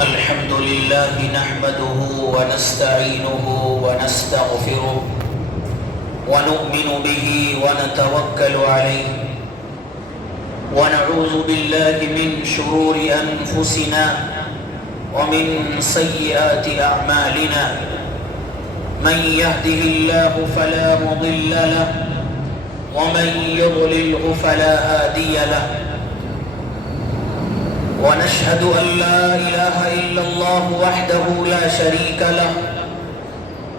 الحمد لله نحمده ونستعينه ونستغفره ونؤمن به ونتوكل عليه ونعوذ بالله من شرور أنفسنا ومن سيئات أعمالنا من يهده الله فلا مضل له ومن يضلله فلا هادي له ونشهد أن لا إله إلا الله وحده لا شريك له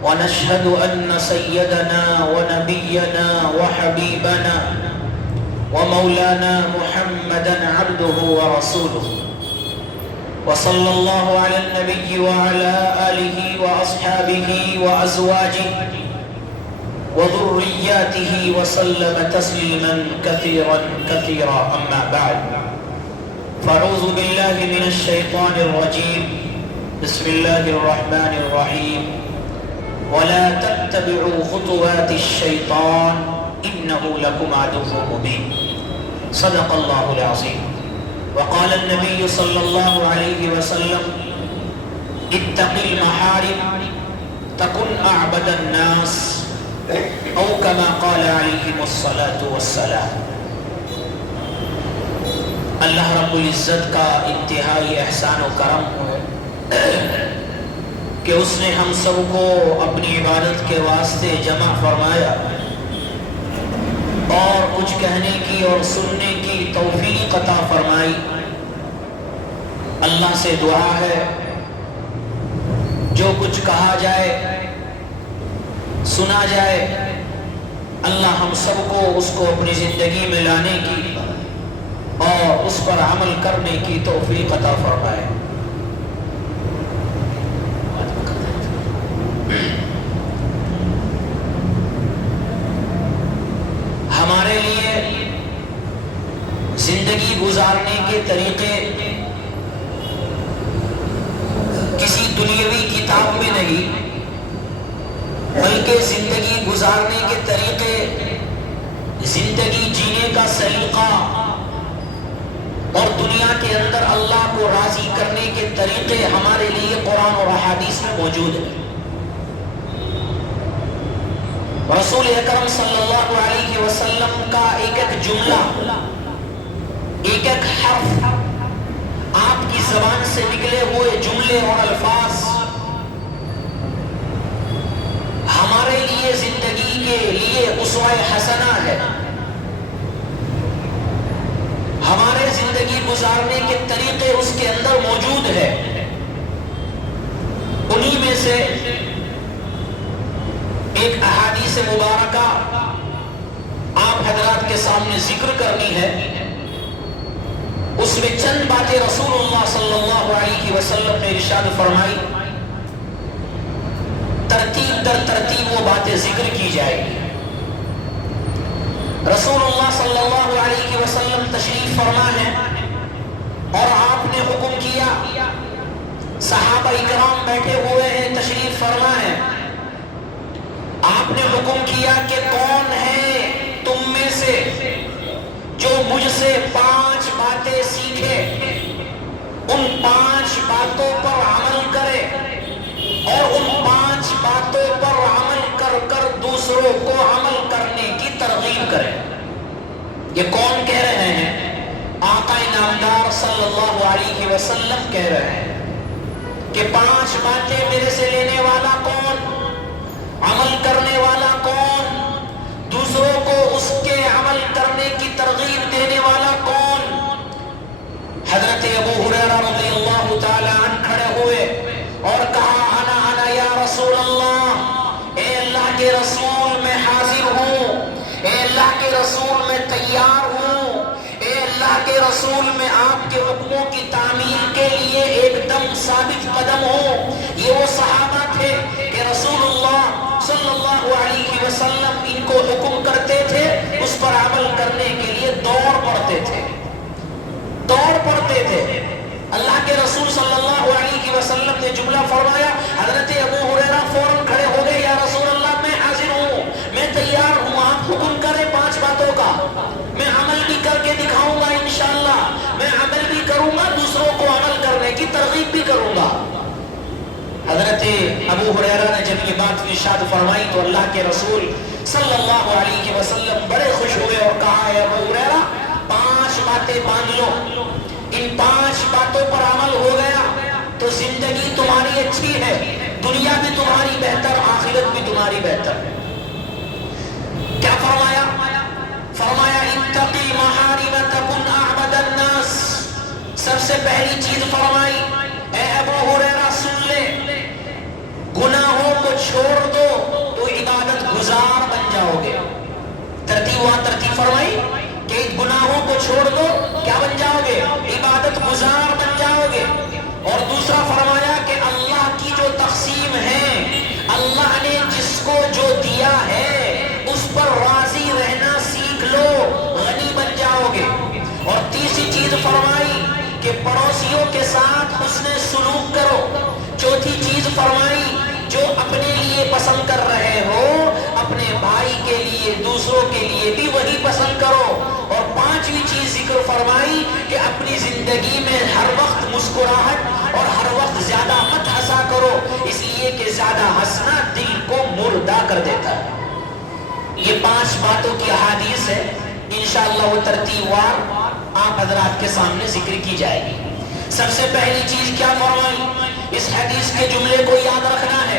ونشهد أن سيدنا ونبينا وحبيبنا ومولانا محمدا عبده ورسوله وصلى الله على النبي وعلى آله وأصحابه وأزواجه وذرياته وسلم تسليما كثيرا كثيرا أما بعد فاعوذ بالله من الشيطان الرجيم بسم الله الرحمن الرحيم ولا تتبعوا خطوات الشيطان إنه لكم عدو مبين صدق الله العظيم وقال النبي صلى الله عليه وسلم اتق المحارم تكن أعبد الناس أو كما قال عليهم الصلاة والسلام. اللہ رب العزت کا انتہائی احسان و کرم ہے کہ اس نے ہم سب کو اپنی عبادت کے واسطے جمع فرمایا اور کچھ کہنے کی اور سننے کی توفیق عطا فرمائی. اللہ سے دعا ہے جو کچھ کہا جائے سنا جائے اللہ ہم سب کو اس کو اپنی زندگی میں لانے کی اور اس پر عمل کرنے کی توفیق عطا فرمائے. ہمارے لیے زندگی گزارنے کے طریقے کسی دنیاوی کتاب میں نہیں بلکہ زندگی گزارنے کے طریقے زندگی جینے کا سلیقہ اور دنیا کے اندر اللہ کو راضی کرنے کے طریقے ہمارے لیے قرآن اور احادیث میں موجود ہیں. رسول اکرم صلی اللہ علیہ وسلم کا ایک ایک جملہ ایک ایک حرف آپ کی زبان سے نکلے ہوئے جملے اور الفاظ ہمارے لیے زندگی کے لیے اسوہ حسنہ ہے. ہمارے زندگی گزارنے کے طریقے اس کے اندر موجود ہے. انہی میں سے ایک احادیث مبارکہ آپ حضرات کے سامنے ذکر کرنی ہے. اس میں چند باتیں رسول اللہ صلی اللہ علیہ وسلم نے ارشاد فرمائی. ترتیب در ترتیب وہ باتیں ذکر کی جائے گی. رسول اللہ صلی اللہ علیہ وسلم تشریف فرما ہے اور آپ نے حکم کیا. صحابہ اکرام بیٹھے ہوئے ہیں تشریف فرما ہے. آپ نے حکم کیا کہ کون ہے تم میں سے جو مجھ سے 5 باتیں سیکھے ان 5 باتوں پر عمل کرے اور ان 5 باتوں پر عمل کر کر دوسروں کو عمل کرنے کی ترغیب کرے. یہ کون کہہ رہے ہیں؟ آقا نامدار صلی اللہ علیہ وسلم کہہ رہے ہیں کہ 5 باتیں میرے سے لینے والا کون، عمل کرنے والا کون، دوسروں کو اس کے عمل کرنے کی ترغیب دینے والا کون. حضرت ابو ہریرہ رضی اللہ تعالی عنہ کھڑے ہوئے اور کہا انا یا رسول اللہ، اے اللہ کے رسول میں حاضر ہوں، اے اللہ کے رسول میں تیار ہوں، اے اللہ کے رسول میں آپ کے حکموں کی تعمیل کے لیے ایک دم ثابت قدم ہوں. یہ وہ صحابہ تھے کہ رسول اللہ صلی اللہ علیہ وسلم ان کو حکم کرتے تھے اس پر عمل کرنے کے لیے دوڑ پڑتے تھے. اللہ کے رسول صلی اللہ علیہ وسلم نے جملہ فرمایا. حضرت ابو ہریرہ فوراً کھڑے ہو گئے، یا رسول اللہ میں حاضر ہوں، میں تیار ہوں، آپ حکم کریں 5 باتوں کا، میں عمل بھی کر کے دکھاؤں گا انشاءاللہ، میں عمل بھی کروں گا، دوسروں کو عمل کرنے کی ترغیب بھی کروں گا. حضرت ابو ہریرہ نے جب یہ بات ارشاد فرمائی تو اللہ کے رسول صلی اللہ علیہ وسلم بڑے خوش ہوئے اور کہا ہے ابو ہریرہ 5 باتیں باندھ لو، ان 5 باتوں پر عمل ہو گیا تو زندگی تمہاری اچھی ہے، دنیا بھی تمہاری بہتر، آخرت بھی تمہاری بہتر ہے۔ کیا فرمایا؟ فرمایا اتقی محارم تکن اعبد الناس۔ سب سے پہلی چیز فرمائی اے ابو ہریرہ سن لے، گناہوں کو چھوڑ دو تو عبادت گزار بن جاؤ گے۔ ترتیب فرمائی کہ گناہوں کو چھوڑ دو کیا بن جاؤ گے؟ عبادت گزار بن جاؤ گے۔ اور دوسرا فرمایا کہ اللہ کی جو تقسیم ہے، اللہ نے جس کو جو دیا ہے اس پر راضی رہنا سیکھ لو، غنی بن جاؤ گے۔ اور تیسری چیز فرمائی کہ پڑوسیوں کے ساتھ حسن سلوک کرو۔ چوتھی چیز فرمائی جو اپنے لیے پسند کر رہے ہو اپنے بھائی کے لیے دوسروں کے لیے بھی وہی پسند کرو۔ اور 5ویں چیز ذکر فرمائی کہ اپنی زندگی میں ہر وقت مسکراہٹ اور ہر وقت زیادہ مت ہنسا کرو، اس لیے کہ زیادہ ہنسنا دل کو مردہ کر دیتا ہے۔ یہ 5 باتوں کی احادیث ہے، انشاءاللہ وہ ترتیب وار آپ حضرات کے سامنے ذکر کی جائے گی۔ سب سے پہلی چیز کیا فرمائی؟ اس حدیث کے جملے کو یاد رکھنا ہے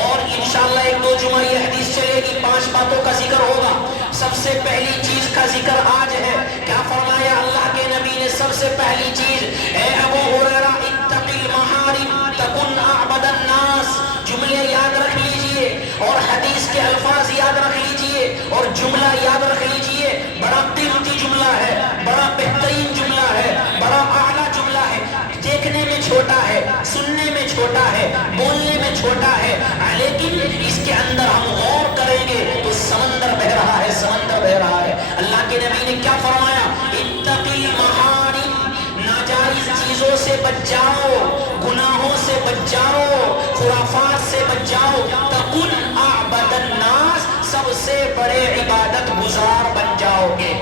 اور انشاءاللہ 1-2 جمعہ یہ حدیث چلے گی، 5 باتوں کا ذکر ہوگا۔ سب سے پہلی چیز کا ذکر آج ہے، کیا فرمایا اللہ کے نبی نے؟ سب سے پہلی چیز اے ابو ہریرہ اتقی المحارم تکن اعبد الناس۔ جملے یاد رکھ لیجئے اور حدیث کے الفاظ یاد رکھ لیجئے اور جملہ یاد رکھ لیجئے۔ بڑا قیمتی جملہ ہے، بڑا بہترین جملہ ہے، بڑا اعلیٰ جملہ ہے، دیکھنے میں چھوٹا ہے، سننے میں چھوٹا ہے، بولنے میں چھوٹا ہے، لیکن اس کے اندر ہم غور کریں گے تو سمندر بہ رہا ہے، سمندر بہ رہا ہے۔ اللہ کے نبی نے کیا فرمایا؟ اتقی المحارم، ناجائز چیزوں سے بچ جاؤ، گناہوں سے بچ جاؤ، خرافات سے بچ جاؤ، تکن اعبد الناس، سب سے بڑے عبادت گزار بن جاؤ گے۔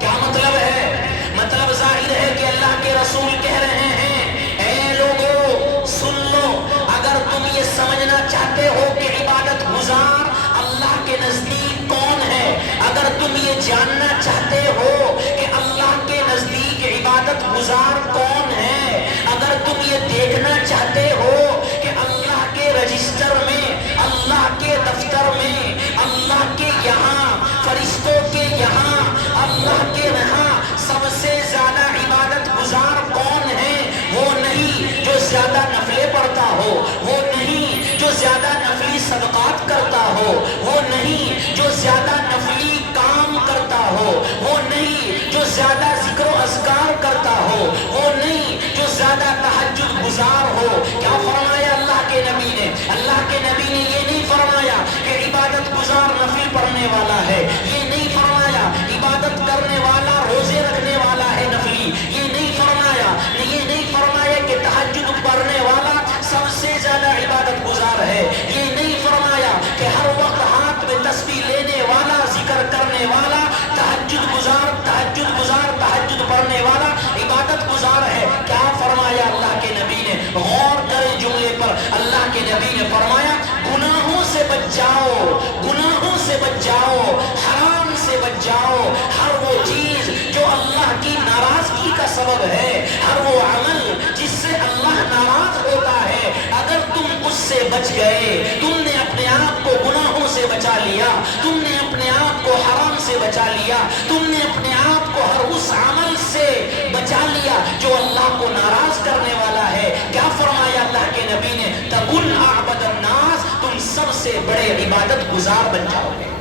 کیا مطلب ہے؟ مطلب ظاہر ہے کہ اللہ کے رسول کہہ رہے ہیں اے لوگو سن لو، اگر تم یہ سمجھنا چاہتے ہو کہ عبادت گزار اللہ کے نزدیک کون ہے، اگر تم یہ جاننا چاہتے ہو کہ اللہ کے نزدیک عبادت گزار کون ہے، اگر تم یہ دیکھنا چاہتے ہو کہ اللہ کے رجسٹر میں، اللہ کے دفتر میں، اللہ کے یہاں، فرشتوں کے یہاں، اللہ کے یہاں سب سے زیادہ عبادت گزار کون ہے، وہ نہیں جو زیادہ نفلیں پڑھتا ہو، وہ نہیں جو زیادہ نفلی صدقات کرتا ہو، وہ نہیں جو زیادہ نفلی کام کرتا ہو، وہ نہیں جو زیادہ ذکر و اذکار کرتا ہو، وہ نہیں جو زیادہ تہجد گزار ہو۔ کیا فرمایا اللہ کے نبی نے؟ اللہ کے نبی نے یہ نہیں فرمایا کہ عبادت گزار نفل پڑھنے والا ہے، یہ نہیں فرمایا عبادت کرنے والا روزے رکھنے والا ہے نفلی، یہ نہیں فرمایا، یہ نہیں فرمایا کہ تہجد پڑھنے والا سب سے زیادہ عبادت گزار ہے، یہ نہیں فرمایا کہ ہر وقت ہاتھ میں تسبیح لینے والا، ذکر کرنے والا، تہجد گزار تہجد پڑھنے والا عبادت گزار ہے۔ کیا فرمایا اللہ کے نبی نے؟ غور کریں جملے پر۔ اللہ کے نبی نے فرمایا گناہوں سے بچ جاؤ، گناہوں سے بچ جاؤ، حرام سے بچ جاؤ، ہر وہ چیز جو اللہ کی ناراضگی کا سبب ہے، ہر وہ عمل جس سے اللہ ناراض ہوتا ہے، اگر تم اس سے بچ گئے، تم نے اپنے آپ کو گناہوں سے بچا لیا، تم نے اپنے آپ کو حرام سے بچا لیا، تم نے اپنے آپ کو ہر اس عمل سے بچا لیا جو اللہ کو ناراض کرنے والا ہے۔ کیا فرمایا اللہ کے نبی نے؟ تکن اعبد الناس، تم سب سے بڑے عبادت گزار بن جاؤ گے۔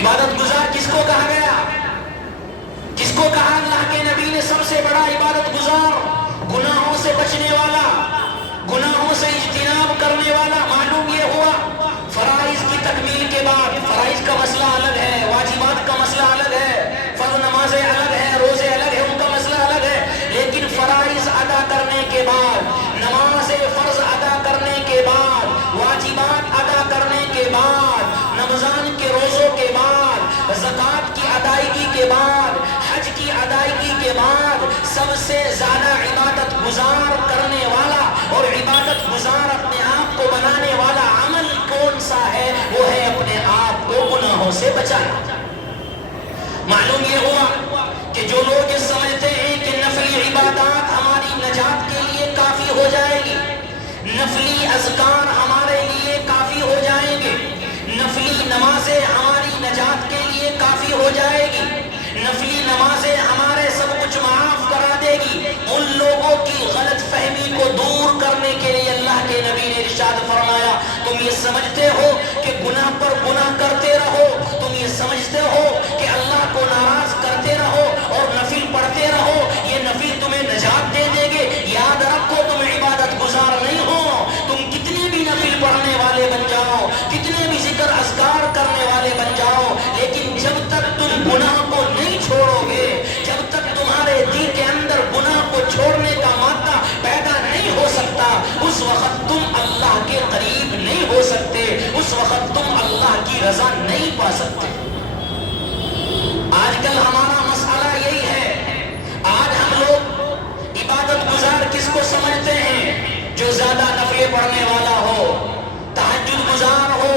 عبادت گزار کس کو کہا گیا؟ کس کو کہا اللہ کے نبی نے سب سے بڑا عبادت گزار؟ گناہوں سے بچنے والا، گناہوں سے اجتناب کرنے والا۔ معلوم یہ ہوا فرائض کی تکمیل کے بعد، فرائض کا مسئلہ الگ ہے، واجبات کا مسئلہ الگ ہے، فرض نمازیں الگ ہے، روزے الگ ہے، ان کا مسئلہ الگ ہے، لیکن فرائض ادا کرنے کے بعد، نماز فرض ادا کرنے کے بعد، واجبات ادا کرنے کے بعد، رمضان کے روزوں کے بعد، زکوٰۃ کی ادائیگی کے بعد، حج کی ادائیگی کے بعد، سب سے زیادہ عبادت گزار کرنے والا اور عبادت گزار سے بچانا۔ معلوم یہ ہوا کہ جو لوگ یہ سمجھتے ہیں کہ نفلی عبادات ہماری نجات کے لیے کافی ہو جائے گی، نفلی اذکار ہمارے لیے کافی ہو جائیں گے، نفلی نمازیں ہماری نجات کے لیے کافی ہو جائے گی، نفلی نمازیں ہمارے سب کچھ معاف کرا دے گی، ان لوگوں کی غلط فہمی کو دور کرنے کے لیے اللہ کے نبی نے ارشاد فرمایا، تم یہ سمجھتے ہو کہ گناہ پر گناہ کرتے رہو، تم یہ سمجھتے ہو کہ اللہ کو ناراض کرتے رہو اور نفل پڑھتے رہو، یہ نفل تمہیں نجات دے دے گے، یاد رکھو تم عبادت گزار نہیں ہو۔ تم کتنے بھی نفل پڑھنے والے بن جاؤ، کتنے بھی ذکر اذکار کرنے والے بن جاؤ، لیکن جب تک تم گناہ کو نہیں چھوڑو گے، جب تک تمہارے دل کے اندر گناہ کو چھوڑنے کا مادہ پیدا نہیں ہو سکتا، اس وقت تم اللہ کے قریب نہیں ہو سکتے، اس وقت تم اللہ کی رضا نہیں پا سکتے۔ آج کل ہمارا مسئلہ یہی ہے، آج ہم لوگ عبادت گزار کس کو سمجھتے ہیں؟ جو زیادہ نفلیں پڑھنے والا ہو، تہجد گزار ہو،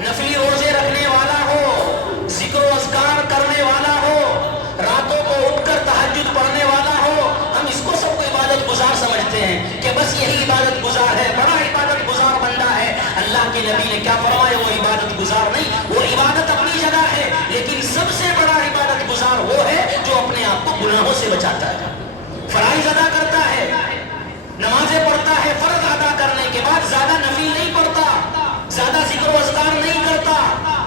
نفلی روزے رکھنے والا ہو، ذکر و اذکار کرنے والا ہو، راتوں کو اٹھ کر تہجد پڑھنے والا ہو، ہم اس کو سب کو عبادت گزار سمجھتے ہیں کہ بس یہی عبادت گزار ہے، بڑا عبادت گزار بندہ ہے۔ اللہ کے نبی نے کیا فرمایا؟ وہ عبادت گزار نہیں، وہ عبادت اپنی جگہ ہے، لیکن سب سے بڑا عبادت گزار وہ ہے جو اپنے آپ کو گناہوں سے بچاتا ہے، فرائض ادا کرتا ہے، نمازیں پڑھتا ہے، فرض ادا کرنے کے بعد زیادہ نفل نہیں پڑھتا، زیادہ ذکر و اذکار نہیں کرتا،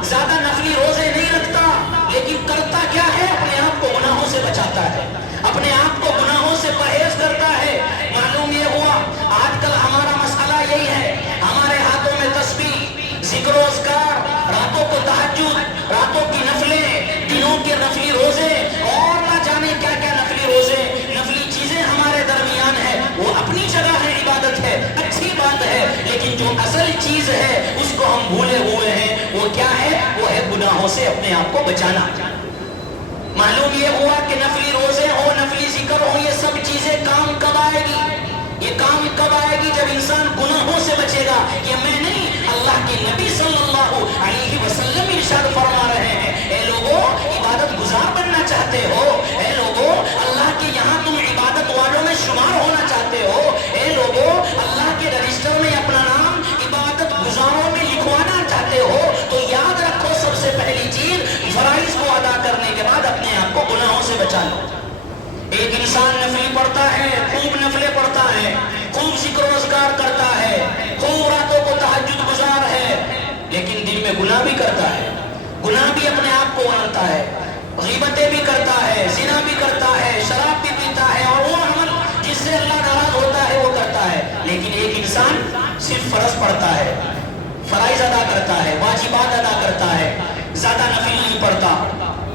زیادہ نفلی روزے نہیں رکھتا، لیکن کرتا کیا ہے؟ اپنے آپ کو گناہوں سے بچاتا ہے، اپنے آپ کو گناہوں سے پرہیز کرتا ہے۔ معلوم یہ ہوا آج کل ہمارا مسئلہ یہی ہے، ہمارے ہاتھوں میں تسبیح، ذکر و اذکار، راتوں کو تہجد، راتوں کی نفلیں، دنوں کے نفلی روزے اور نہ جانے کیا کیا نفلی روزے، نفلی چیزیں ہمارے درمیان ہے، وہ اپنی جگہ ہے، عبادت ہے، اچھی بات ہے، لیکن جو اصل چیز ہے اس کو ہم بھولے ہوئے ہیں، وہ کیا ہے؟ وہ ہے گناہوں سے اپنے آپ کو بچانا۔ معلوم یہ ہوا کہ نفلی روزے ہو، نفلی ذکر ہو، یہ سب چیزیں کام کب آئے گی؟ یہ کام کب آئے گی؟ جب انسان گناہوں سے بچے گا۔ یہ میں نہیں، اللہ کے نبی صلی اللہ علیہ وسلم ارشاد فرما رہے ہیں، اے لوگوں عبادت گزار بننا چاہتے ہو، اے لوگوں اللہ کے یہاں تم عبادت والوں میں شمار ہونا چاہتے ہو، اے لوگوں اللہ کے رجسٹر میں اپنا نام عبادت گزاروں میں لکھوانا چاہتے ہو، تو یاد رکھو سب سے پہلی چیز فرائض کو ادا کرنے کے بعد اپنے آپ کو گناہوں سے بچا لو۔ ایک انسان نفل پڑھتا ہے، خوب نفلیں پڑھتا ہے، خوب ذکر و اذکار کرتا ہے، خوب راتوں کو تہجد گزار ہے، لیکن دل میں گناہ بھی کرتا ہے، گناہ بھی اپنے آپ کو مانتا ہے، غیبتیں بھی کرتا ہے، زنا بھی کرتا ہے، شراب بھی پیتا ہے، اور وہ عمل جس سے اللہ ناراض ہوتا ہے وہ کرتا ہے۔ لیکن ایک انسان صرف فرض پڑھتا ہے، فرائض ادا کرتا ہے، واجبات ادا کرتا ہے، زیادہ نفل نہیں پڑھتا،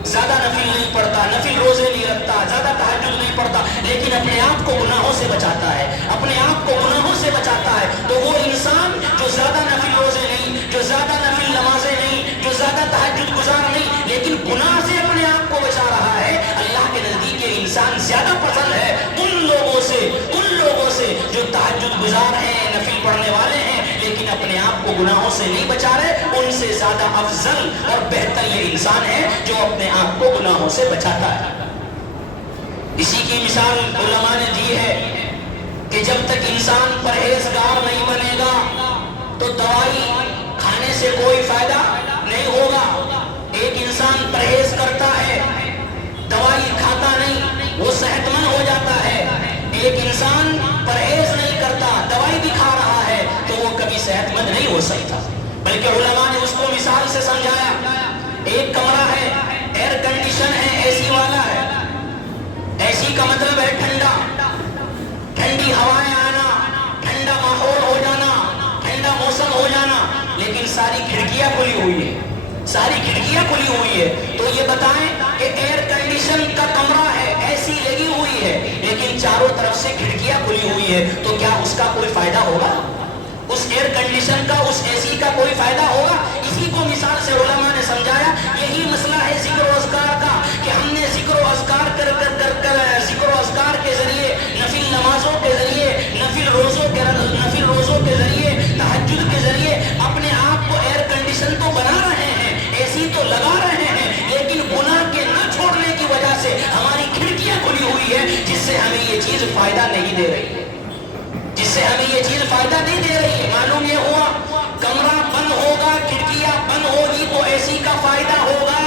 زیادہ نفل نہیں پڑھتا، نفل روزے نہیں رکھتا، زیادہ تہجد نہیں پڑھتا، لیکن اپنے آپ کو گناہوں سے بچاتا ہے، اپنے آپ کو گناہوں سے بچاتا ہے، تو وہ انسان جو زیادہ نفل روزے نہیں، جو زیادہ نفل نمازیں نہیں، جو زیادہ تہجد گزار نہیں، لیکن گناہ سے اپنے آپ کو بچا رہا ہے، اللہ کے نزدیک یہ انسان زیادہ پسند ہے ان لوگوں سے جو تہجد گزار ہیں، نفل پڑھنے والے ہیں، لیکن اپنے آپ کو گناہوں سے نہیں بچا رہے، ان سے زیادہ افضل اور بہتر یہ انسان ہے جو اپنے آپ کو گناہوں سے بچاتا ہے۔ اسی کی مثال علماء نے دی ہے کہ جب تک انسان پرہیزگار نہیں بنے گا تو دوائی کھانے سے کوئی فائدہ نہیں ہوگا۔ ایک انسان پرہیز کرتا ہے، دوائی کھاتا نہیں، وہ صحت مند ہو جاتا ہے۔ ایک انسان پرہیز نہیں کرتا، دوائی بھی کھا رہا ہے، تو وہ کبھی صحت مند نہیں ہو سکتا۔ بلکہ علماء نے اس کو مثال سے سمجھایا، ایک کمرہ ہے، ایئر کنڈیشن ہے، اے سی والا ہے، اے سی کا مطلب ہے ٹھنڈا، ٹھنڈی ہوائیں آنا، ٹھنڈا ماحول ہو جانا، ٹھنڈا موسم ہو جانا، لیکن ساری کھڑکیاں کھلی ہوئی ہے، ساری کھڑکیاں کھلی ہوئی ہے، تو یہ بتائیں کہ ایئر کنڈیشن کا کمرہ ہے، اے سی لگی ہوئی ہے، لیکن چاروں طرف سے کھڑکیاں کھلی ہوئی ہے، تو کیا اس کا کوئی فائدہ ہوگا؟ اس ایئر کنڈیشن کا، اس اے سی کا کوئی فائدہ ہوگا؟ اسی کو مثال سے علماء نے سمجھایا۔ یہی مسئلہ ہے ذکر و اذکار کا، کہ ہم نے ذکر و اذکار کر ذکر و اذکار کے ذریعے، نفل نمازوں کے ذریعے، نفل روزوں کے ذریعے، تہجد کے ذریعے اپنے آپ کو ایئر کنڈیشن تو بنا رہے ہیں، اے سی تو لگا فائدہ نہیں دے رہی ہے، جس سے ہمیں یہ چیز فائدہ نہیں دے رہی ہے. معلوم یہ ہوا کمرہ بند ہوگا، کھڑکیاں بند ہوگی تو اے سی کا فائدہ ہوگا.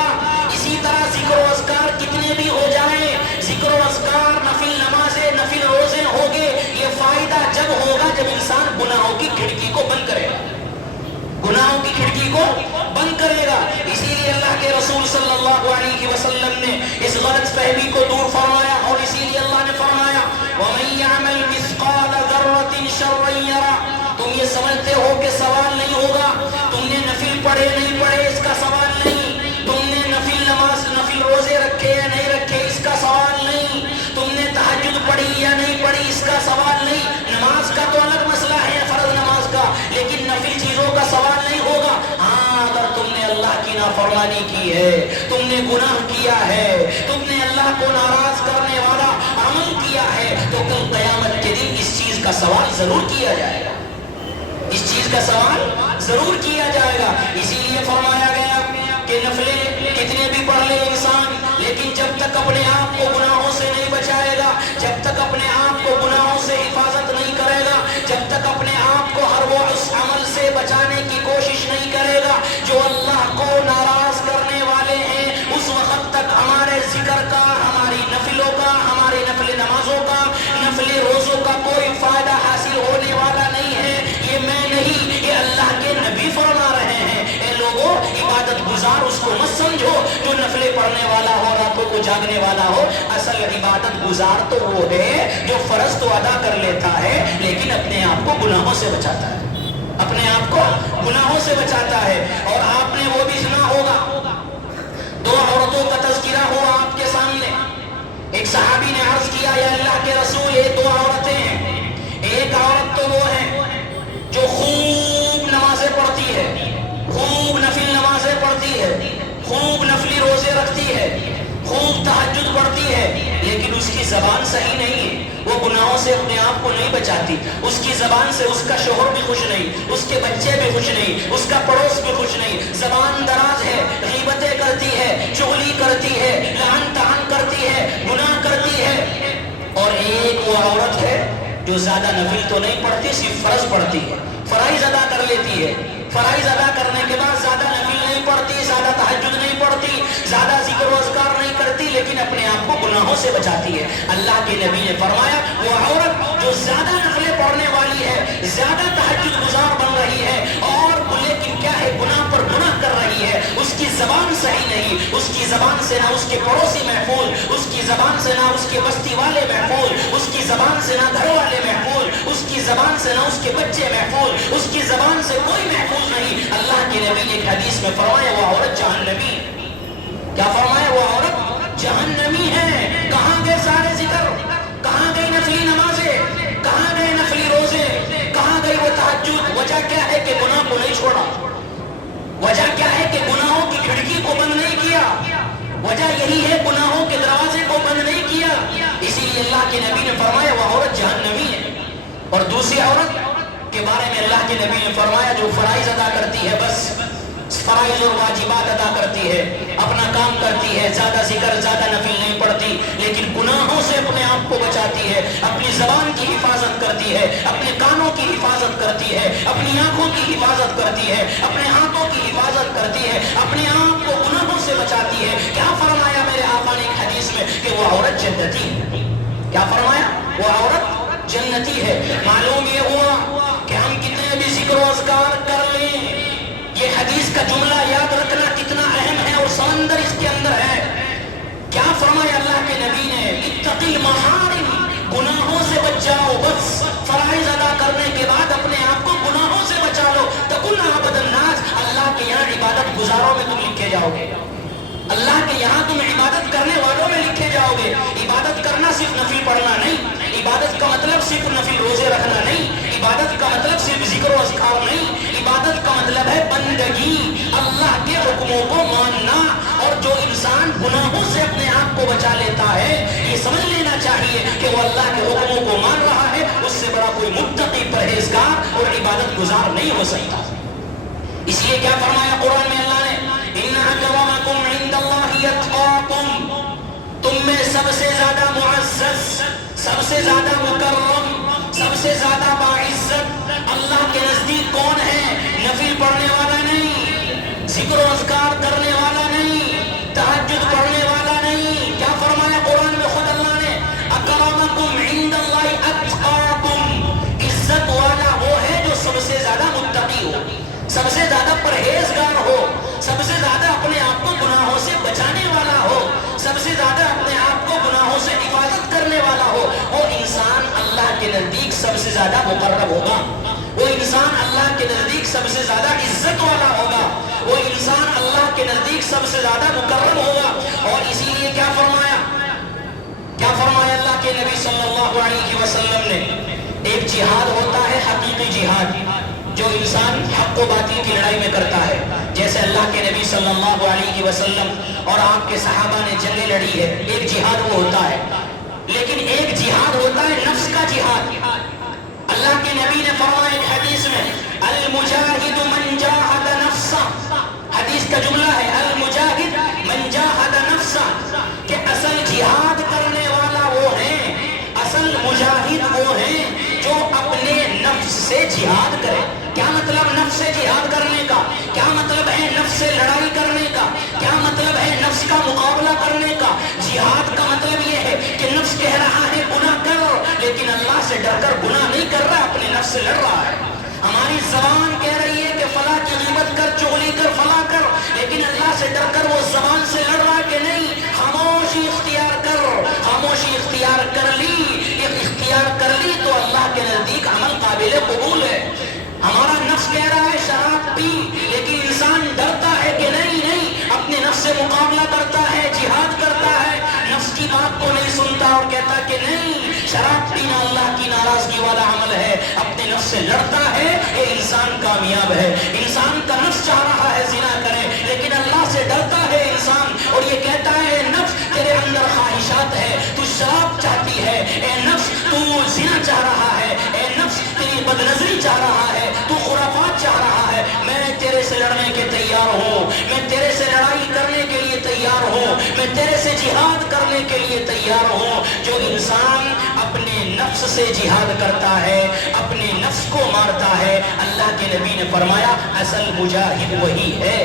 اسی طرح ذکر و اذکار کتنے بھی ہو جائیں، ذکر و اذکار، نفل نمازیں، نفل روزے ہوگے، یہ فائدہ جب ہوگا جب انسان گناہوں کی کھڑکی کو بند کرے گا، گناہوں کی کھڑکی کو بند کرے گا. اسی لیے اللہ کے رسول صلی اللہ علیہ وسلم نے اس غلط فہمی کو دور فرمایا، اور اسی لیے اللہ نے فرمایا وَمَن يَعْمَلْ مِثْقَالَ ذَرَّةٍ شَرًّا يَرَهُ. تم یہ سمجھتے ہو کہ سوال نہیں ہوگا، تم نے نفل پڑھے نہیں پڑھے اس کا سوال نہیں، تم نے نفل نماز نفل روزے رکھے یا نہیں رکھے اس کا سوال نہیں، تم نے تہجد پڑھی یا نہیں پڑھی اس کا سوال نہیں. نماز کا تو الگ مسئلہ ہے، فرض نماز کا، لیکن نفل چیزوں کا سوال نہیں ہوگا. ہاں اگر تم نے اللہ کی نافرمانی کی ہے، تم نے گناہ کیا ہے، تم نے اللہ کو ناراض کرنے والا عمل کیا ہے، تو کل قیامت کے دن اس چیز کا سوال ضرور کیا جائے گا، اس چیز کا سوال ضرور کیا جائے گا. اسی لیے فرمایا گیا کہ نفلیں کتنے بھی پڑھ لے انسان، لیکن جب تک اپنے آپ کو گناہوں سے نہیں بچائے گا، جب تک اپنے آپ کو گناہوں سے حفاظت نہیں کرے گا، جب تک اپنے آپ کو ہر وہ اس عمل سے بچانے کی کوشش نہیں کرے گا جو اللہ کو ناراض کرنے والے ہیں، اس وقت تک ہمارے ذکر کا، ہماری نفلوں کا، ہماری نفل نمازوں کا، نفل روزوں کا کوئی فائدہ حاصل ہونے والا نہیں ہے. یہ میں نہیں، یہ اللہ کے نبی فرما رہے ہیں. اے لوگوں، عبادت گزار اس کو مت سمجھو جو نفلیں پڑھنے والا ہو، راتوں کو جاگنے والا ہو. اصل عبادت گزار تو وہ ہے جو فرض تو ادا کر لیتا ہے لیکن اپنے آپ کو گناہوں سے بچاتا ہے، اپنے آپ کو گناہوں سے بچاتا ہے. اور آپ نے وہ بھی سنا ہوگا، دو عورتوں کا تذکرہ ہوا آپ کے سامنے. ایک صحابی نے عرض کیا یا اللہ کے رسول، یہ دو عورتیں ہیں، ایک عورت تو وہ ہے جو خوب نمازیں پڑھتی ہے، خوب نفل نمازیں پڑھتی ہے، خوب نفلی روزے رکھتی ہے، خوب تہجد پڑھتی ہے، لیکن اس کی زبان صحیح نہیں ہے، وہ گناہوں سے اپنے آپ کو نہیں بچاتی. اس کی زبان سے اس کا شوہر بھی خوش نہیں، اس کے بچے بھی خوش نہیں، اس کا پڑوس بھی خوش نہیں، زبان دراز ہے، غیبتیں کرتی ہے، چغلی کرتی ہے، لعن طعن کرتی ہے، گناہ کرتی ہے. اور ایک وہ عورت ہے جو زیادہ نفل تو نہیں پڑھتی، صرف فرض پڑھتی ہے، فرائض ادا کر لیتی ہے، فرائض ادا کرنے کے بعد زیادہ نفل نہیں پڑھتی، زیادہ تہجد نہیں پڑھتی، زیادہ ذکر و اذکار نہیں کرتی، لیکن اپنے آپ کو گناہوں سے بچاتی ہے. اللہ کے نبی نے فرمایا وہ عورت جو زیادہ نفلیں پڑھنے والی ہے، زیادہ تہجد گزار بن رہی ہے، اور لیکن کیا ہے، گناہ پر گناہ کر رہی ہے، اس کی زبان صحیح نہیں، اس کی زبان سے نہ اس کے پڑوسی محفوظ، اس کی زبان سے نہ اس کے بستی والے محفوظ، اس کی زبان سے نہ گھر والے محفوظ، اس کی زبان سے نہ اس کے بچے محفوظ، اس کی زبان سے کوئی محفوظ نہیں. اللہ کے نبی نے ایک حدیث میں فرمایا وہ عورت جہنمی. کیا فرمایا؟ وہ عورت جہنمی ہے. کہاں گئے سارے ذکر، کہاں گئی نفلی نمازیں، کہاں گئے نفلی روزے، کہاں گئی وہ تہجد؟ وجہ کیا ہے کہ گناہ کو نہیں چھوڑا، وجہ کیا ہے کہ گناہوں کی کھڑکی کو بند نہیں کیا، وجہ یہی ہے گناہوں کے دروازے کو بند نہیں کیا. اسی لیے اللہ کے نبی نے فرمایا وہ عورت جہنمی ہے. اور دوسری عورت کے بارے میں اللہ کے نبی نے فرمایا جو فرائض ادا کرتی ہے، بس فرائض اور واجبات ادا کرتی ہے، اپنا کام کرتی ہے، زیادہ ذکر زیادہ نفل نہیں پڑھتی، لیکن گناہوں سے اپنے آپ کو بچاتی ہے، اپنی زبان کی حفاظت کرتی ہے، اپنے کانوں کی حفاظت کرتی ہے، اپنی آنکھوں کی حفاظت کرتی ہے، اپنے ہاتھوں کی حفاظت کرتی ہے، اپنے آپ کو گناہوں سے بچاتی ہے. کیا فرمایا میرے آقا نے ایک حدیث میں کہ وہ عورت جنتی ہے. کیا فرمایا؟ وہ عورت جنتی ہے. معلوم یہ ہوا کہ ہم کتنے بھی ذکر و اذکار کر لیں، یہ حدیث کا جملہ یاد رکھنا کتنا اہم ہے اور سمندر اس کے اندر ہے. کیا فرمایا اللہ کے نبی نے؟ اتقی المحارم، گناہوں سے بچ جاؤ. بس فرائض ادا کرنے کے بعد اپنے آپ کو گناہوں سے بچا لو. تکن عبد الناس، اللہ کے یہاں عبادت گزاروں میں تم لکھے جاؤ گے، اللہ کے یہاں تم عبادت کرنے والوں میں لکھے جاؤ گے. عبادت کرنا صرف نفل پڑھنا نہیں، عبادت کا مطلب صرف نفل روزے رکھنا نہیں، عبادت کا مطلب صرف ذکر و اذکار نہیں، عبادت کا مطلب ہے بندگی، اللہ کے حکموں کو ماننا. اور جو انسان گناہوں سے اپنے آپ کو بچا لیتا ہے، یہ سمجھ لینا چاہیے کہ وہ اللہ کے حکموں کو مان رہا ہے. اس سے بڑا کوئی متقی، پرہیزگار اور عبادت گزار نہیں ہو سکتا. اس لیے کیا فرمایا قرآن میں اللہ نے؟ ان اکرمکم عند اللہ اتقاکم، تم میں سب سے زیادہ معزز، سب سے زیادہ مکرم، سب سے زیادہ باعزت اللہ کے نزدیک کون ہے؟ نفل پڑھنے والا نہیں، ذکر و اذکار کرنے والا نہیں، تہجد پڑھنے والا نہیں۔ کیا فرمایا قرآن میں خود اللہ نے؟ اکرمکم عند اللہ اتقاکم، عزت والا وہ ہے جو سب سے زیادہ متقی ہو، سب سے زیادہ پرہیزگار ہو، سب سے زیادہ اپنے آپ کو گناہوں سے بچانے والا ہو، سب سے زیادہ اپنے آپ کو گناہوں سے حفاظت کرنے والا ہو۔ وہ انسان اللہ کے نزدیک سب سے زیادہ مقرب ہوگا، وہ انسان اللہ کے نزدیک سب سے زیادہ عزت والا ہوگا، وہ انسان اللہ کے نزدیک سب سے زیادہ مکرم ہوگا۔ اور اسی لیے کیا فرمایا اللہ کے نبی صلی اللہ علیہ وسلم نے؟ ایک جہاد ہوتا ہے حقیقی جہاد، جو انسان حق و باطل کی لڑائی میں کرتا ہے، جیسے اللہ کے نبی صلی اللہ علیہ وسلم اور آپ کے صحابہ نے جنگیں لڑی ہے، ایک جہاد وہ ہوتا ہے۔ لیکن ایک جہاد ہوتا ہے نفس کا جہاد۔ اللہ کے نبی نے فرمایا ایک حدیث میں، المجاہد من جاہد نفسہ، حدیث کا جملہ ہے المجاہد من جاہد نفسہ، کہ اصل جہاد کرنے والا وہ ہے، اصل مجاہد وہ ہے جو اپنے نفس سے جہاد کرے۔ کیا مطلب نفس سے جہاد کرنے کا؟ کیا مطلب ہے نفس سے لڑائی کرنے کا؟ کیا مطلب ہے نفس کا مقابلہ کرنے کا؟ جہاد کا مطلب یہ ہے کہ نفس کہہ رہا ہے گناہ کر، لیکن اللہ سے ڈر کر گناہ نہیں کر رہا، اپنے نفس سے لڑ رہا ہے۔ ہماری زبان کہہ رہی ہے کہ فلاں کی غیبت کر، چغلی کر، فلاں کر، لیکن اللہ سے ڈر کر وہ زبان سے لڑ رہا کہ نہیں، خاموشی اختیار کر، خاموشی اختیار کر لی، اختیار کر لی تو اللہ کے نزدیک عمل قابل قبول ہے۔ ہمارا نفس کہہ رہا ہے شراب پی، لیکن انسان ڈرتا ہے کہ نہیں، اپنے نفس سے مقابلہ کرتا ہے، جہاد کرتا ہے، نفس کی بات کو نہیں سنتا اور کہتا کہ نہیں، شراب پینا اللہ کی ناراضگی والا عمل ہے، اپنے نفس سے لڑتا ہے، یہ انسان کامیاب ہے۔ انسان کا نفس چاہ رہا ہے زنا کرے، لیکن اللہ سے ڈرتا ہے انسان، اور یہ کہتا ہے اے نفس تیرے اندر خواہشات ہے، تو شراب چاہتی ہے، اے نفس تو زنا چاہ رہا ہے، اے نفس تیری بدنظری چاہ رہا ہے، تو خرافات چاہ رہا ہے، میں تیرے سے لڑنے کے تیار ہوں، میں تیرے سے لڑائی کرنے کے لیے تیار ہوں، میں تیرے سے جہاد کرنے کے لیے تیار ہوں۔ جو انسان اپنے نفس سے جہاد کرتا ہے، اپنے نفس کو مارتا ہے، اللہ کے نبی نے فرمایا اصل مجاہد وہی ہے،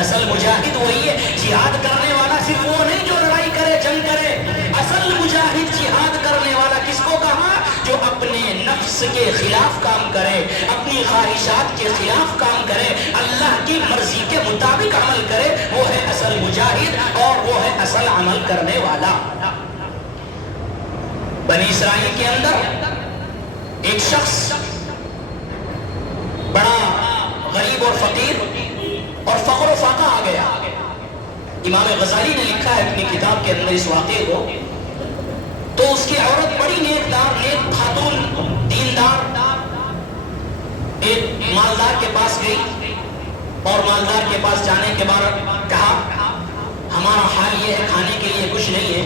اصل مجاہد وہی ہے۔ جہاد کرنے والا صرف وہ نہیں جو لڑائی کرے، جنگ کرے، اصل مجاہد جہاد کرنے والا کس کو کہا؟ جو اپنے نفس کے خلاف کام کرے، اپنی خواہشات کے خلاف کام کرے، اللہ کی مرضی کے مطابق عمل کرے، وہ ہے اصل مجاہد اور وہ ہے اصل عمل کرنے والا۔ بنی اسرائیل کے اندر ایک شخص بڑا غریب اور فقیر اور فقر و فاقہ آ گیا۔ امام غزالی نے لکھا ہے اپنی کتاب کے اندر اس واقعے کو، تو اس کی عورت بڑی نیک خاتون دیندار ایک مالدار کے پاس گئی، اور مالدار کے پاس جانے کے بعد کہا ہمارا حال یہ ہے، کھانے کے لیے کچھ نہیں ہے،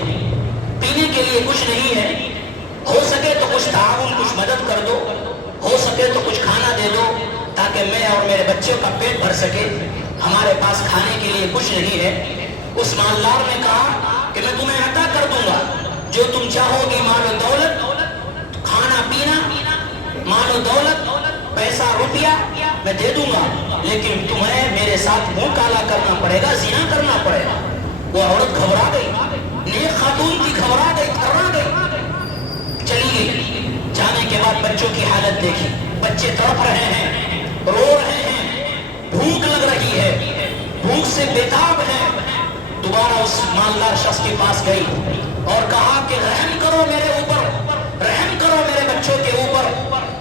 پینے کے لیے کچھ نہیں ہے، ہو سکے تو کچھ تعاون، کچھ مدد کر دو، ہو سکے تو کچھ کھانا دے دو تاکہ میں اور میرے بچوں کا پیٹ بھر سکے، ہمارے پاس کھانے کے لیے کچھ نہیں ہے۔ اس مالدار نے کہا کہ میں تمہیں عطا کر دوں گا جو تم چاہو گی، مال و دولت، کھانا پینا، مال و دولت، پیسہ روپیہ میں دے دوں گا، لیکن تمہیں میرے ساتھ منہ کالا کرنا پڑے گا، زنا کرنا پڑے گا۔ وہ عورت گھبرا گئی، نیک خاتون تھی، گھبرا گئی، تھرا گئی، چلی گئی۔ جانے کے بعد بچوں کی حالت دیکھی، بچے تڑپ رہے ہیں، رو رہے ہیں، بھوک لگ رہی ہے، بھوک سے بےتاب ہے۔ دوبارہ اس مالدار شخص کے پاس گئی اور کہا کہ رحم کرو میرے اوپر، رحم کرو میرے بچوں کے اوپر،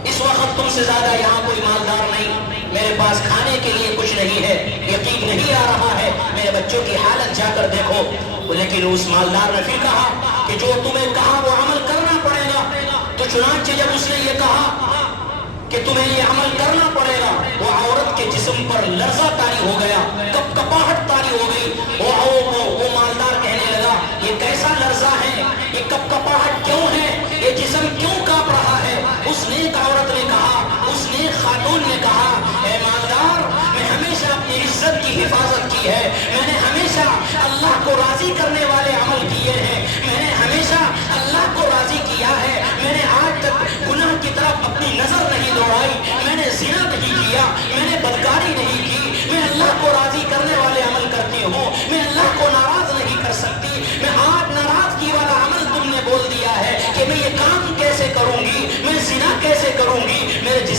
اس وقت تم سے زیادہ یہاں کوئی مالدار نہیں، میرے پاس کھانے کے لیے کچھ نہیں ہے، یقین نہیں آ رہا ہے، میرے بچوں کی حالت جا کر دیکھو۔ لیکن اس مالدار نے پھر کہا کہ جو تمہیں کہا وہ عمل کرنا پڑے گا۔ تو چنانچہ جب اس نے یہ کہا کہ تمہیں یہ عمل کرنا پڑے گا، وہ عورت کے جسم پر لرزہ طاری ہو گیا، کپ کپاہٹ طاری ہو گئی۔ وہ مالدار کہنے لگا یہ کیسا لرزہ ہے، یہ کپ کپاہٹ کیوں ہے، یہ جسم کیوں کانپ رہا ہے؟ اس نیک عورت نے کہا، اس نیک خاتون نے کہا اے مالدار، میں ہمیشہ اپنی عزت کی حفاظت کی ہے، میں نے ہمیشہ اللہ کو راضی کرنے والے عمل کیے ہیں، میں نے ہمیشہ اللہ کو راضی کیا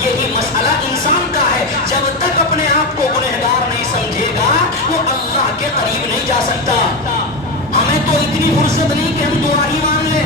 یہی مسئلہ انسان کا ہے. جب تک اپنے آپ کو گنہگار نہیں سمجھے گا وہ اللہ کے قریب نہیں جا سکتا. ہمیں تو اتنی فرصت نہیں کہ ہم دعا ہی مانگ لیں.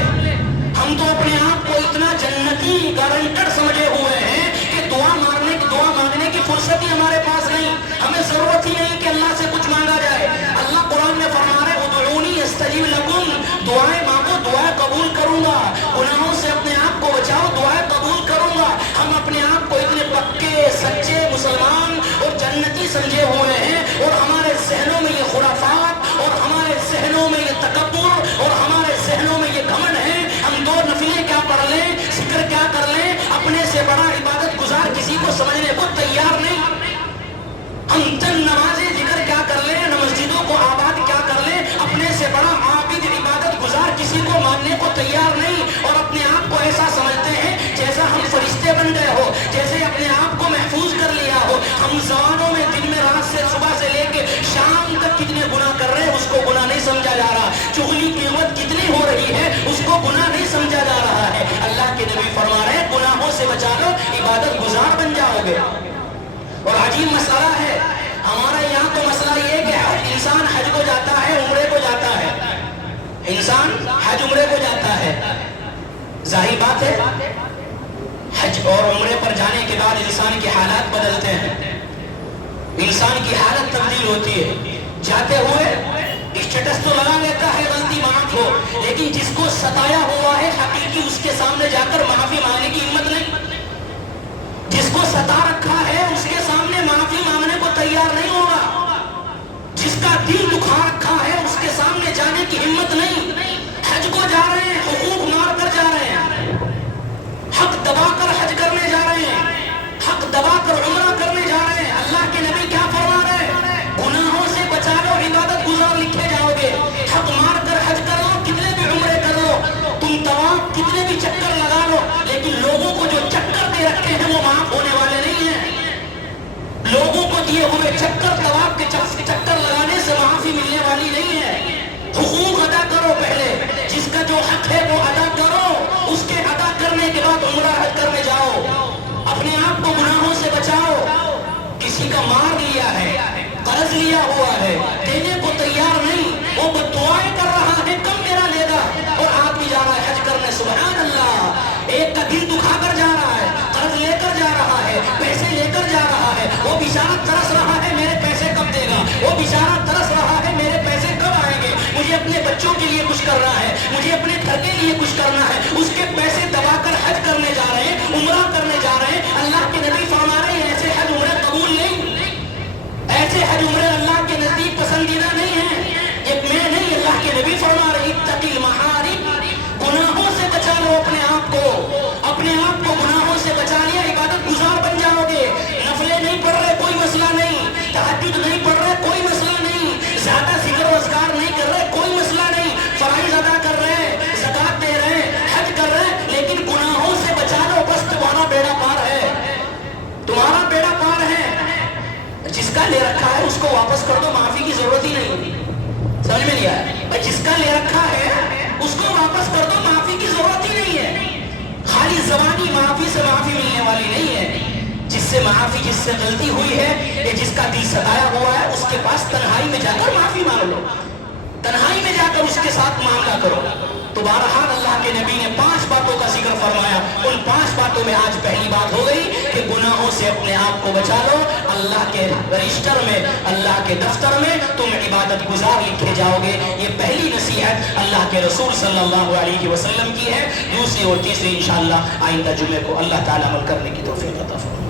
ہم تو اپنے آپ کو اتنا جنتی گارنٹر سمجھے ہوئے ہیں کہ دعا مانگنے کی فرصت ہی ہمارے پاس نہیں. ہمیں ضرورت ہی نہیں کہ اللہ سے کچھ مانگا جائے. اللہ قرآن میں فرما رہے ادعونی استجب لکم, دعائیں مانگو دعائیں قبول کروں گا. گناہوں سے اپنے آپ کو بچاؤ دعائیں قبول کروں گا. ہم اپنے آپ کو اتنے پکے سچے مسلمان اور جنتی سمجھے ہوئے ہیں اور ہمارے ذہنوں میں یہ خرافات اور ہمارے ذہنوں میں یہ تکبر اور ہمارے ذہنوں میں یہ گھمنڈ ہے. ہم 2 نفلیں کیا پڑھ لیں, ذکر کیا کر لیں, اپنے سے بڑا عبادت گزار کسی کو سمجھنے کو تیار نہیں. ہم چند نمازیں ذکر کیا کر لیں, مسجدوں کو آباد کیا کر لیں, اپنے سے بڑا عابد عبادت گزار کسی کو ماننے کو تیار نہیں. اور اپنے آپ کو ایسا سمجھتے ہیں جیسا ہم فرشتے بن گئے ہو, جیسے اپنے آپ کو محفوظ کر لیا ہو. ہم زبانوں میں دن میں رات سے صبح سے لے کے شام تک کتنے گناہ کر رہے ہیں اس کو گناہ نہیں سمجھا جا رہا. چغلی کی قیمت کتنی ہو رہی ہے اس کو گناہ نہیں سمجھا جا رہا ہے. اللہ کے نبی فرما رہے ہیں گناہوں سے بچا لو عبادت گزار بن جاؤ گے. اور عجیب مسئلہ ہے ہمارے یہاں تو مسئلہ یہ کہ انسان حج کو جاتا ہے عمرے کو جاتا ہے. انسان حج عمرے کو جاتا ہے. ظاہر بات ہے حج اور عمرے پر جانے کے بعد انسان کی حالات بدلتے ہیں, انسان کی حالت تبدیل ہوتی ہے. جاتے ہوئے اسٹیٹس تو لگا لیتا ہے غلطی معاف ہو, لیکن جس کو ستایا ہوا ہے حقیقی اس کے سامنے جا کر معافی مانگنے کی ہمت نہیں. جس کو ستا رکھا ہے اس کے سامنے معافی مانگنے کو تیار نہیں ہوگا. جس کا دل دکھا رکھا ہے اس کے سامنے جانے کی ہمت نہیں. حج کو جا رہے ہیں, حقوق مار کر جا رہے ہیں, حق دبا کر حج کرنے جا رہے ہیں, حق دبا کر عمرہ کرنے جا رہے ہیں. اللہ کے نبی کیا فرما رہے ہیں, گناہوں سے بچا لو عبادت گزار لکھے جاؤ گے. حق مار کر حج کر لو, کتنے بھی عمرے کر لو, تم طواف کتنے بھی چکر لگا لو, لیکن لوگوں کو جو چکر دے رکھے ہیں وہ معاف ہونے والے نہیں ہیں. لوگوں کو دیے ہوئے چکر طواف کے چکر لگانے سے معافی ملنے والی نہیں ہے. حقوق ادا کرو پہلے, جس کا جو حق ہے وہ ادا کرو, اس کے ادا کرنے کے بعد عمرہ حج کرنے جاؤ. اپنے آپ کو گناہوں سے بچاؤ. کسی کا مار لیا ہے, قرض لیا ہوا ہے, دینے کو تیار نہیں, وہ بددعائیں کر رہا ہے کم میرا لے گا, اور آپ بھی جا رہا ہے حج کرنے. سبحان اللہ. ایک کا دل دکھا کر جا رہا ہے, قرض لے کر جا رہا ہے, پیسے لے کر جا رہا ہے, وہ بیچارہ ترس رہا ہے میرے پیسے کب دے گا, وہ بیچارہ ترس رہا ہے میرے پیسے کب آئیں گے, مجھے اپنے بچوں کے لیے کچھ کرنا ہے, مجھے اپنے گھر کے لیے کچھ کرنا ہے. اس کے پیسے دبا کر حج کرنے جا رہے ہیں, عمرہ کرنے جا رہے ہیں. اللہ کے نبی فرما رہے ہیں ایسے حج عمرے قبول نہیں, ایسے حج عمرے اللہ کے نزدیک پسندیدہ نہیں ہیں. یہ میں نہیں, اللہ کے نبی فرما رہے اتقی المحارم, گناہوں سے بچا لو اپنے آپ کو. اپنے آپ کو گناہوں سے بچا لیا عبادت گزار بن جاؤ گے. نفلیں نہیں پڑھ رہے کوئی مسئلہ نہیں, تہجد نہیں پڑھ رہے کوئی مسئلہ نہیں, زیادہ ذکر و اذکار نہیں کر رہے کوئی مسئلہ نہیں, فرائض ادا کر رہے ہیں, زکات دے رہے ہیں, حج کر رہے ہیں, لیکن گناہوں سے بچا لو, بس تمہارا بیڑا پار ہے, تمہارا بیڑا پار ہے. جس کا لے رکھا ہے اس کو واپس کر دو, معافی کی ضرورت ہی نہیں. سمجھ میں نہیں آیا؟ جس کا لے رکھا ہے اس کو واپس کر دو, معافی کی ضرورت ہی نہیں ہے. خالی زبانی معافی سے معافی ملنے والی نہیں ہے. جس سے معافی, جس سے غلطی ہوئی ہے یا جس کا دل ستایا ہوا ہے, اس کے پاس تنہائی میں جا کر معافی مانگ لو, تنہائی میں جا کر اس کے ساتھ معاملہ کرو. تو بہرحال اللہ کے نبی نے 5 باتوں کا ذکر فرمایا. ان 5 باتوں میں آج پہلی بات ہو گئی کہ گناہوں سے اپنے آپ کو بچا لو. اللہ کے رجسٹر میں, اللہ کے دفتر میں تم عبادت گزار لکھے جاؤ گے. یہ پہلی نصیحت اللہ کے رسول صلی اللہ علیہ وسلم کی ہے. دوسری اور تیسری انشاءاللہ آئندہ جمعے کو اللہ تعالیٰ عمل کرنے کی توفیق عطا فرمائے.